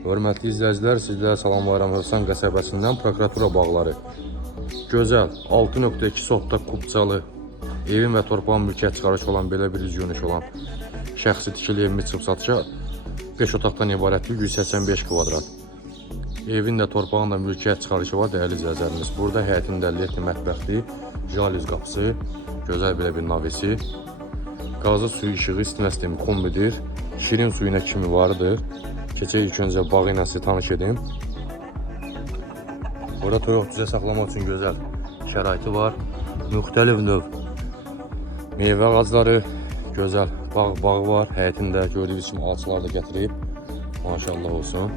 Hörmətli izləyicilər, sizlərə salamlayıram Hövsan qəsəbəsindən prokuratura bağları. Gözəl, 6.2 sotda kubcalı, evin və torpağın mülkiyyət çıxarışı olan belə bir üzgönüş olan şəxsi tikili evimiz çıxıb satışa 5 otaqdan ibarətdir, 185 kvadrat. Evin də torpağın da mülkiyyət çıxarışı var dəyərli izləyicilərimiz. Burada həyətində letni mətbəxli, jalüz qapısı, gözəl belə bir navisi, qazı suyu işığı, istinə sistemi kombidir, şirin suyuna kimi vardır. Keçək ilk öncə bağı ilə sizi tanış edim. Burada toyuq düzə saxlamaq üçün gözəl şəraiti var. Müxtəlif növ meyvə ağacları, gözəl bağı var. Həyətində gördüyünüz kimi alçılar da gətirib. Maşallah olsun.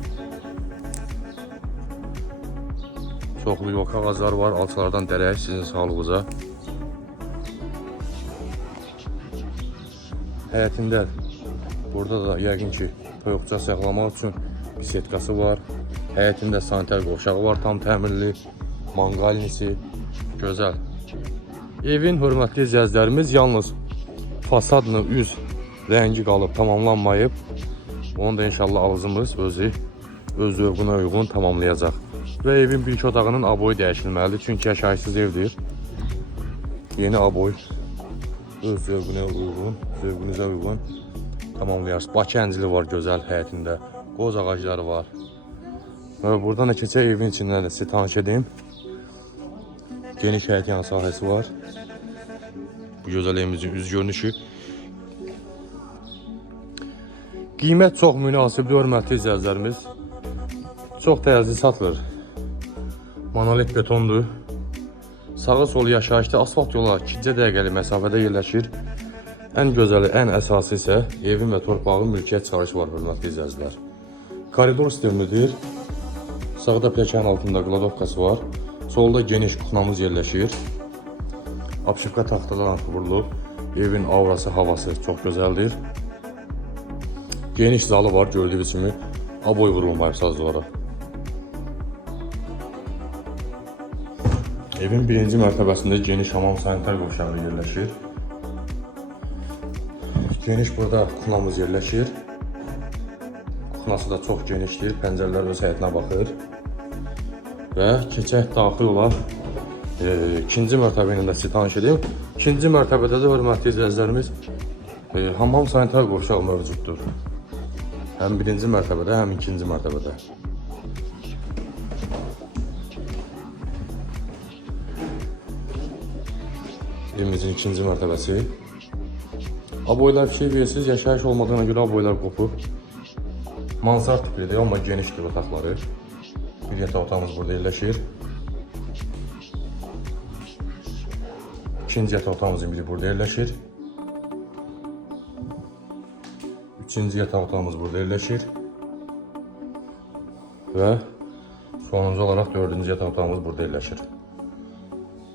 Çoxlu yox ağaclar var. Alçılardan dərək sizin sağlığınıza. Həyətində burada da yəqin ki toyuqca saxlamaq üçün bisetkası var. Həyətində sanitar qovşağı var, tam təmirli, manqalnisi, gözəl. Evin hörmətli izləyicilərimiz yalnız fasadını, üz rəngi qalıb tamamlanmayıb. Onu da inşallah alıcımız özü öz zövqünə uyğun tamamlayacaq. Və evin bir iki otağının aboyu dəyişilməlidir, çünki yaşayışsız evdir. Yeni aboy öz zövqünə uyğun, zövqünüzə uyğun tamamlayarsınız. Bakı əncili var gözəl həyətində. Qoz ağacları var. Və buradan da keçək evin içindən də sizi tanış edeyim. Geniş həyət yan sahəsi var. Bu gözəl evimizin üz görünüşü. Qiymət çox münasibdir, hörmətli izləyicilərimiz. Çox dəyərli satılır. Monolit betondur. Sağı solu yaşayışda asfalt yola 2 dəqiqəlik məsafədə yerləşir. Ən gözəli, ən əsası isə evin və torpağın mülkiyyət çıxarışı var, hörmətli izləyicilər. Koridor sistemidir. Sağda pləkanın altında qladovkası var. Solda geniş kuxnamız yerləşir. Apşıqqa taxtadan vurulub. Evin aurası, havası çox gözəldir. Geniş zalı var, gördüyünüz kimi. Aboy vurulmayıb sadəcə olaraq. Evin birinci mərtəbəsində geniş hamam sanitar qovşağı yerləşir. Geniş burada kuxnamız yerləşir. Kuxnası da çox genişdir, pəncərələr öz həyətinə baxır. Və keçək daxil olar. İkinci mərtəbə ilə də sizi tanış edeyim. İkinci mərtəbədə də hörmətli izləyicilərimiz hamam sanitar qovşağı mövcuddur. Həm birinci mərtəbədə, həm ikinci mərtəbədə. Evimizin ikinci mərtəbəsi. Aboylar fikir verirsiniz, yaşayış olmadığına görə aboylar qopub. Mansard tiplidir, amma genişdir otaqları. Bir yataq otağımız burada yerləşir. İkinci yataq otağımızın biri burada yerləşir. Üçüncü yataq otağımız burada yerləşir. Və sonuncu olaraq dördüncü yataq otağımız burada yerləşir.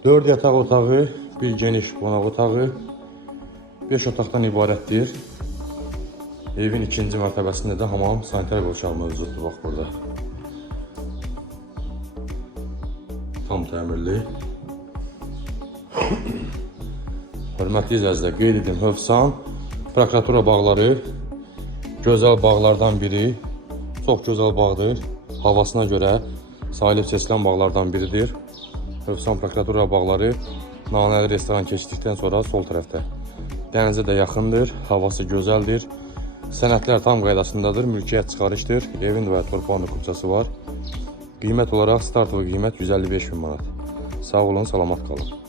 4 yataq otağı, bir geniş qonaq otağı, 5 otaqdan ibarətdir. Evin ikinci mərtəbəsində də hamam sanitar qovşağı mövcuddur, bax burada. Tam təmirli. Hörmətli izləyicilər, qeyd edim, Hövsan prokuratura bağları gözəl bağlardan biri. Çox gözəl bağdır. Havasına görə sahilib seçilən bağlardan biridir. Hövsan prokuratura bağları Nanəli restoran keçdikdən sonra sol tərəfdə. Dənizə də yaxındır, havası gözəldir. Sənədlər tam qaydasındadır, mülkiyyət çıxarışdır. Evin və torpağın kubcası var. Qiymət olaraq start və qiymət 155 min manat. Sağ olun, salamat qalın.